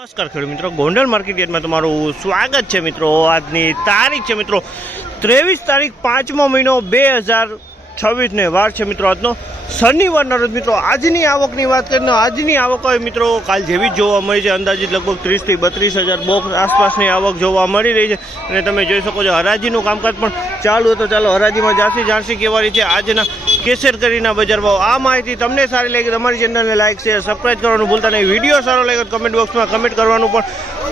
નમસ્કાર ખેડૂત મિત્રો, ગોંડલ માર્કેટ યાર્ડમાં તમારું સ્વાગત છે મિત્રો। આજની તારીખ છે મિત્રો 23 તારીખ 5મો મહિનો 2026 ને વાર છે મિત્રો આજનો શનિવારના રોજ મિત્રો। આજની આવકની વાત કરીએ તો આજની આવક હવે મિત્રો કાલ જેવી જ જોવા મળી છે। અંદાજિત લગભગ 30 થી 32,000 બોક્સ આસપાસની આવક જોવા મળી રહી છે અને તમે જોઈ શકો છો હરાજીનું કામકાજ પણ ચાલુ હતો। ચાલો હરાજીમાં જાણસી કેવારી છે આજના કેસર કરીના બજાર ભાવ। આ માહિતી તમને સારી લાગી તમારી ચેનલને લાઈક શેર સબસ્ક્રાઈબ કરવાનું ભૂલતા નહીં। વિડીયો સારો લાગ્યો તો કમેન્ટ બોક્સમાં કમેન્ટ કરવાનું પણ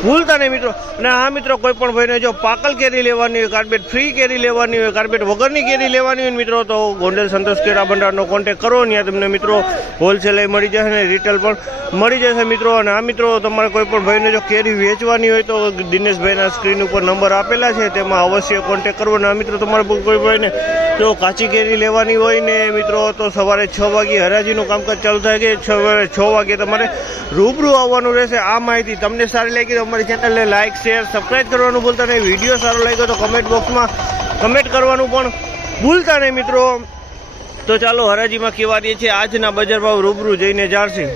ભૂલતા નહીં મિત્રો। અને હા મિત્રો, કોઈ પણ ભાઈને જો પાકલ કેરી લેવાની હોય, કાર્પેટ ફ્રી કેરી લેવાની હોય, કાર્પેટ વગરની કેરી લેવાની હોય મિત્રો તો ગોંડલ સંતોષ કેરા ભંડારનો કોન્ટેક્ટ કરો। ત્યાં તમને મિત્રો હોલસેલ મળી જશે અને રિટેલ પણ મળી જશે મિત્રો। અને આ મિત્રો, તમારે કોઈ પણ ભાઈને જો કેરી વેચવાની હોય તો દિનેશભાઈના સ્ક્રીન ઉપર નંબર આપેલા છે તેમાં અવશ્ય કોન્ટેક્ટ કરવો। અને આ મિત્રો, તમારે કોઈ ભાઈને જો કાચી કેરી લેવાની હોય ને મિત્રો તો સવારે 6 વાગે હરાજીનું કામકાજ ચાલુ થાય છે। સવારે 6 વાગે તમારે રૂબરૂ આવવાનું રહેશે। આ માહિતી તમને સારી લાગી તો અમારી ચેનલને લાઈક શેર સબસ્ક્રાઈબ કરવાનું ભૂલતા નહીં। વિડીયો સારો લાગ્યો તો કમેન્ટ બોક્સમાં કમેન્ટ કરવાનું પણ ભૂલતા નહીં મિત્રો। તો ચાલો હરાજીમાં કેવા રહી છે આજના બજાર ભાવ રૂબરૂ જઈને જાણશે।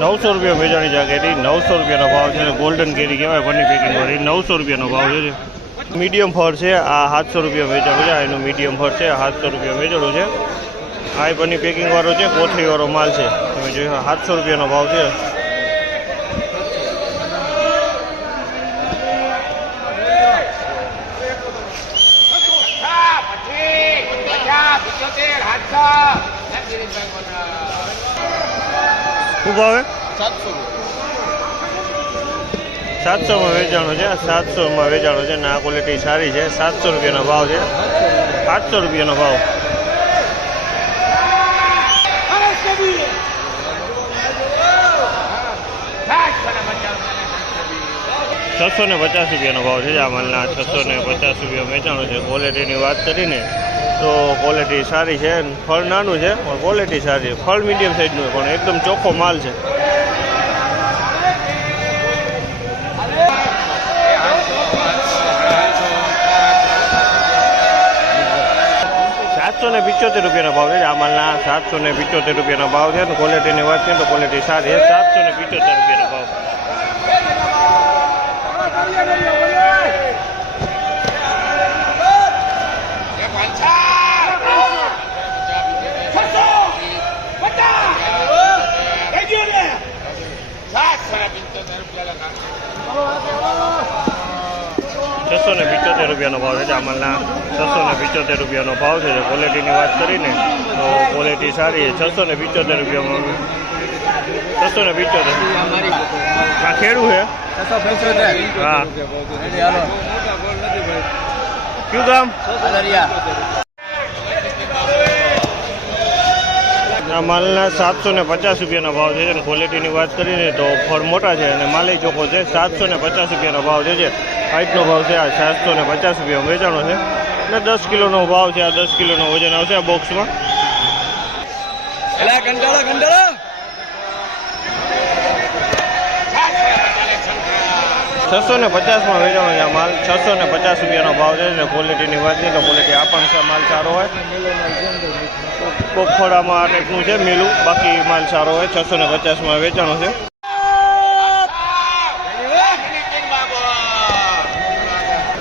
₹900 વેચાણી છે કેરી। ₹900 ભાવ છે। ગોલ્ડન કેરી કહેવાય બની પેકિંગ વાળી। ₹900 ભાવ છે। મીડિયમ ફળ છે આ ₹700 વેચાણું છે। આ એનું મીડિયમ ફળ છે ₹700 વેચાણું છે। આ બની પેકિંગ વાળો છે, કોથળી વાળો માલ છે। તમે જોયો ₹700 ભાવ છે। શું ભાવે? 700 વેચાણું છે। 700 વેચાણું છે ને આ ક્વોલિટી સારી છે। ₹700 ભાવ છે। ₹800 ભાવ। ₹650 ભાવ છે। આ માલના ₹650 વેચાણું છે। ક્વોલિટીની વાત કરીને તો ક્વોલિટી સારી છે। ફળ નાનું છે પણ ક્વોલિટી સારી છે। ફળ મીડિયમ સાઇઝનું પણ એકદમ ચોખ્ખો માલ છે। ₹775 ભાવ છે। આ માલના ₹775 ભાવ છે। ક્વોલિટીની વાત કરીએ તો ક્વોલિટી સારી છે। ₹775 ભાવ। ₹675 ભાવ છે। આ માલના ₹675 ભાવ છે। ક્વોલિટીની વાત કરીને તો ક્વોલિટી સારી છે। ₹675 આ ખેડું છે। હા, કયું ગામ? આ માલના ₹750 ભાવ છે। ક્વોલિટીની વાત કરીને તો ફળ મોટા છે અને માલે ચોખ્ખો છે। ₹750 ભાવ છે। હાઈટનો ભાવ છે। આ ₹750 વેચાણો છે અને 10 કિલોનો ભાવ છે। આ 10 કિલોનો વજન આવશે આ બોક્સમાં। ₹650 વેચાણો છે આ માલ। ₹650 ભાવ છે અને ક્વોલિટીની વાત કરીએ તો ક્વોલિટી આ પણ માલ સારો હોય। પોખોડામાં આ ટાઈપનું છે મેલું, બાકી માલ સારો હોય। 650 વેચાણો છે।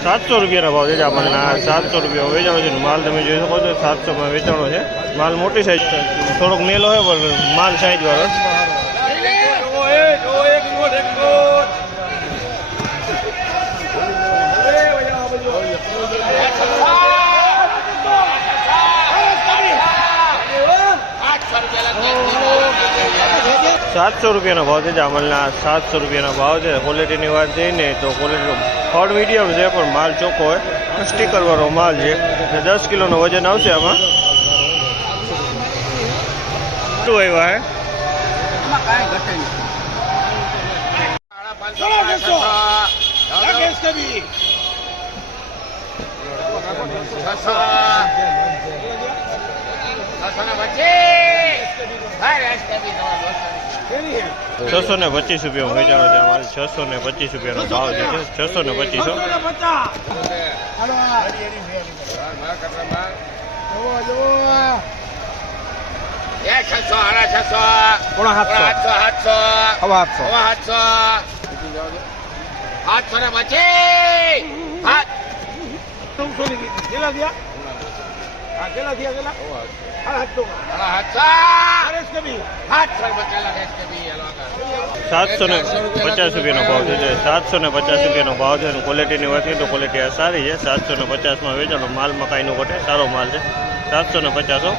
₹700 ભાવ છે। આ માલના ₹700 વેચાણો છે। માલ તમે જોઈ શકો છો 700 વેચાણો છે। માલ મોટી સાઈઝ, થોડોક મેલો હોય પણ માલ સાઈઝ વાળો। ₹750 700 રૂપિયાનો ભાવ છે. જામલના 700 રૂપિયાનો ભાવ છે. ક્વોલિટીની વાત જઈને તો ક્વોલિટીનો ફળ મીડિયમ છે પણ માલ ચોખ્ખો હોય, સ્ટીકરવાળો માલ છે. 10 કિલોનો વજન આવશે આમાં. શું આવ્યા હે? છસો ને 25 રૂપિયા વેચાણો છે અમારે. 625 રૂપિયાનો ભાવ છે. 625. સાતસો ને 50 રૂપિયાનો ભાવ છે. 750 રૂપિયાનો ભાવ છે. ક્વોલિટીની વાત કરીએ તો ક્વોલિટી આ સારી છે. 750માં વેચાણો. માલમાં કાંઈ નો ઘટે, સારો માલ છે. 750.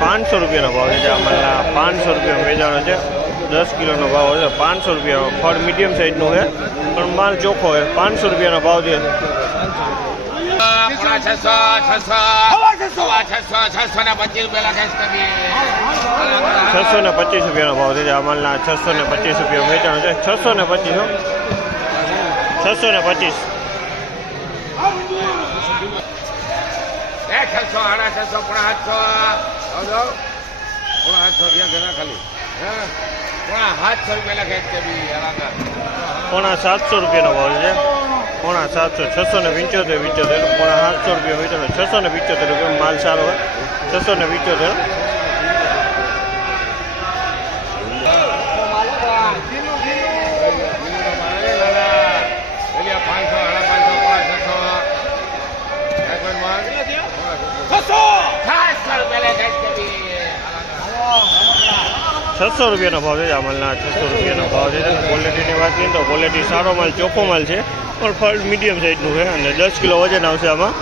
₹500 રૂપિયાનો ભાવ છે. જામલના 500 રૂપિયા વેચાણો છે. 10 કિલોનો ભાવ છે. 500 રૂપિયા. ફળ મીડિયમ સાઈઝનું છે પણ માલ ચોખ્ખો હોય. 500 રૂપિયાનો ભાવ છે. 625 રૂપિયાનો ભાવ છે. જામલના 625 રૂપિયા વેચાણો છે. 625. 625. પોણા 700 રૂપિયાનો ભાવ છે. પોણા 700. 675. પોણા 700 રૂપિયા વેચાણો. 675 રૂપિયા. માલ સારો હોય. 675. ₹600 રૂપિયાનો ભાવ છે. જામલના 600 રૂપિયાનો ભાવ છે. ક્વોલિટીની વાત કરીએ તો ક્વોલિટી સારો માલ, ચોખ્ખો માલ છે પણ ફળ મીડિયમ સાઈઝનું છે અને 10 કિલો વજન આવશે આમાં.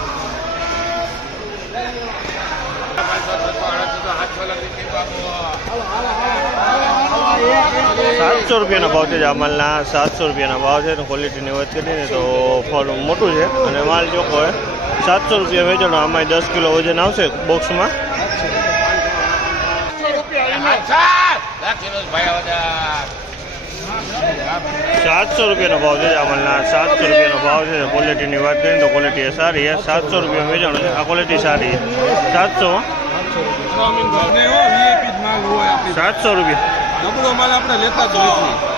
700 રૂપિયાનો ભાવ છે. જામલના 700 રૂપિયાનો ભાવ છે. ક્વોલિટીની વાત કરીએ ને તો ફળ મોટું છે અને માલ ચોખ્ખો હોય. 700 રૂપિયા વેચાણો. આમાં 10 કિલો વજન આવશે બોક્સમાં. 700 રૂપિયાનો ભાવ છે. જામલના 700 રૂપિયાનો ભાવ છે. ક્વોલિટીની વાત કરીએ તો ક્વોલિટી સારી છે. 700 રૂપિયા વેચાણો છે. આ ક્વોલિટી સારી છે. 700 રૂપિયા. નબળો માલ આપણે લેતા જ નથી.